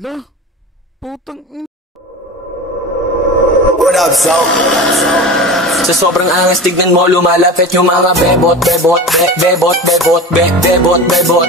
Lah, putang ina. What up, so? Sa sobrang angas, tignan mo, lumalapit yung mga bebot, bebot, bebot, bebot, bebot, bebot,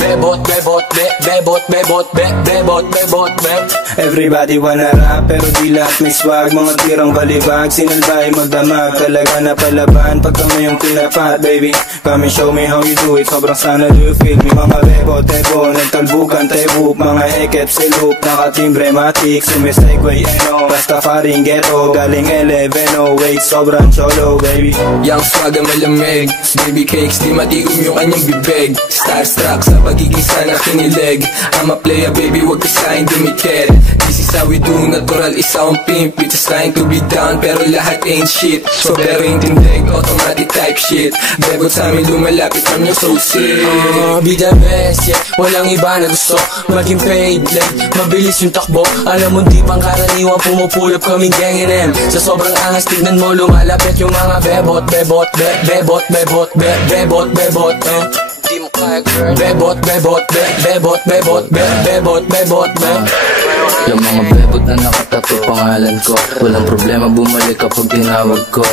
bebot, bebot, bebot, bebot, bebot, bebot, Everybody wanna rap, pero di lahat may swag. Mga tirang balibag, sinalbay magdamag. Talaga na palaban, pag kami yung pinapat, baby. Come and show me how you do it, sobrang sana do you feel me. Mga bebo, tebo, nagtalbukan, tebo. Mga hekep, silup, nakatimbre, matik. Sumisegway, eno, Rastafaring ghetto. Galing 11, wait, sobrang cholo, baby. Young swag ang malamig, baby cakes, di matigom yung kanyang bibig. Starstruck sa pagiging sana kinilig. I'm a player, baby, wag ka sa'kin dumikit. This is how we do, natural, isa akong pimp. We just trying to be down, pero lahat ain't shit. So pero yung tindig, automatic type shit. Bebot sa amin lumalapit, I'm your so sick. Be the best, yeah, walang iba na gusto maging paid, like, mabilis yung takbo. Alam mo di pang karaniwan, pumupulap kaming gang NM. Sa sobrang angas, tignan mo, lumalapit yung mga bebot, bebot, bebot, bebot, bebot, bebot, di mo kaya girl. Bebot, bebot, bebot, bebot, bebot, bebot, Yung mga bebot na nakatato pangalan ko, walang problema bumalik kapag tinawag ko.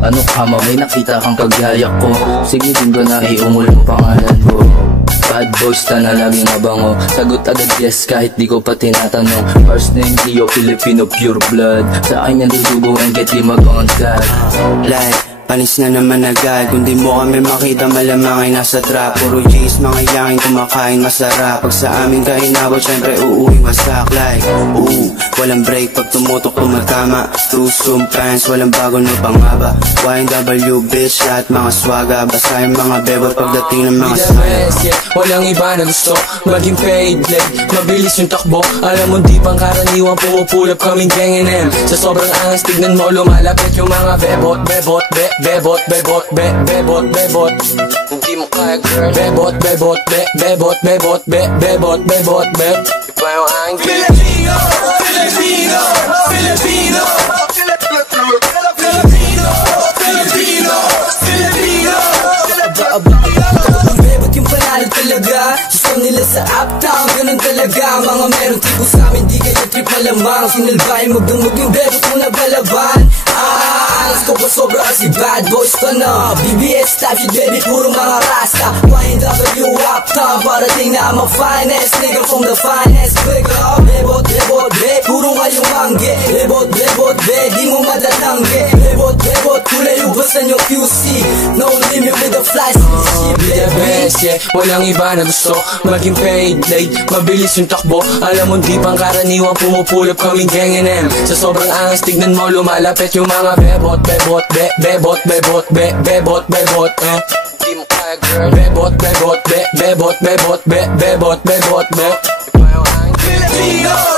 Ano ka mo, may nakita kang kagaya ko. Sige din ko na iungol yung pangalan ko. Bad boys na laging mabango. Sagot agad yes kahit di ko pa tinatanong. First name Leo, Filipino pure blood. Sa akin yan dudugo and get di mag-on-tag. Like, panis na naman agad. Kung di mo kami makita, malamang ay nasa trap. Puro G's, mga yangin kumakain masarap. Pag sa amin ka inabot, syempre uuwi wasak. Like, walang break pag tumutok tumatama. True pants, walang bago no pangaba. YNW bitch, lahat mga swaga. Basta yung mga bebot pagdating ng mga sana. yeah, walang iba na gusto maging paid, like, mabilis yung takbo. Alam mo di pang karaniwan, pumupulap kaming gang NM. Sa sobrang angas, tignan mo, lumalapit yung mga bebot, bebot, bebot, bebot, bebot, bebot, hindi mo kaya girl. Bebot, bebot, bebot, bebot, bebot, bebot, iba yung angin. Filipino, Filipino, Filipino, Filipino, Filipino, Filipino. Bebot yung panalo talaga. Gusto nila sa uptown, ganun talaga. Mga meron tipo sa amin, di kayo trip malamang. Sinalbay, magdumog yung bebot mo na balaban. Alas ko pa sobra kasi bad boys ka na. BBS type shit baby, puro mga rasta. YNW uptown, parating na I'm a finest nigga from the finest. Bigger up, bebot, bebot, be, puro ngayong mangge. Bebot, bebot, be, di mo madatangge. Bebot, bebot, kulay ubasan yung QC. No limit with the fly shit. Be the best, yeah, walang iba na gusto maging paid, like, mabilis yung takbo. Alam mo di pang karaniwan, pumupulap kaming gang NM. Sa sobrang angas, tignan mo, lumalapit yung mga bebot, bebot, bebot, bebot, bebot, bebot, di mo kaya girl. Bebot, bebot, bebot, bebot, bebot, bebot, iba yung angin. Filipino.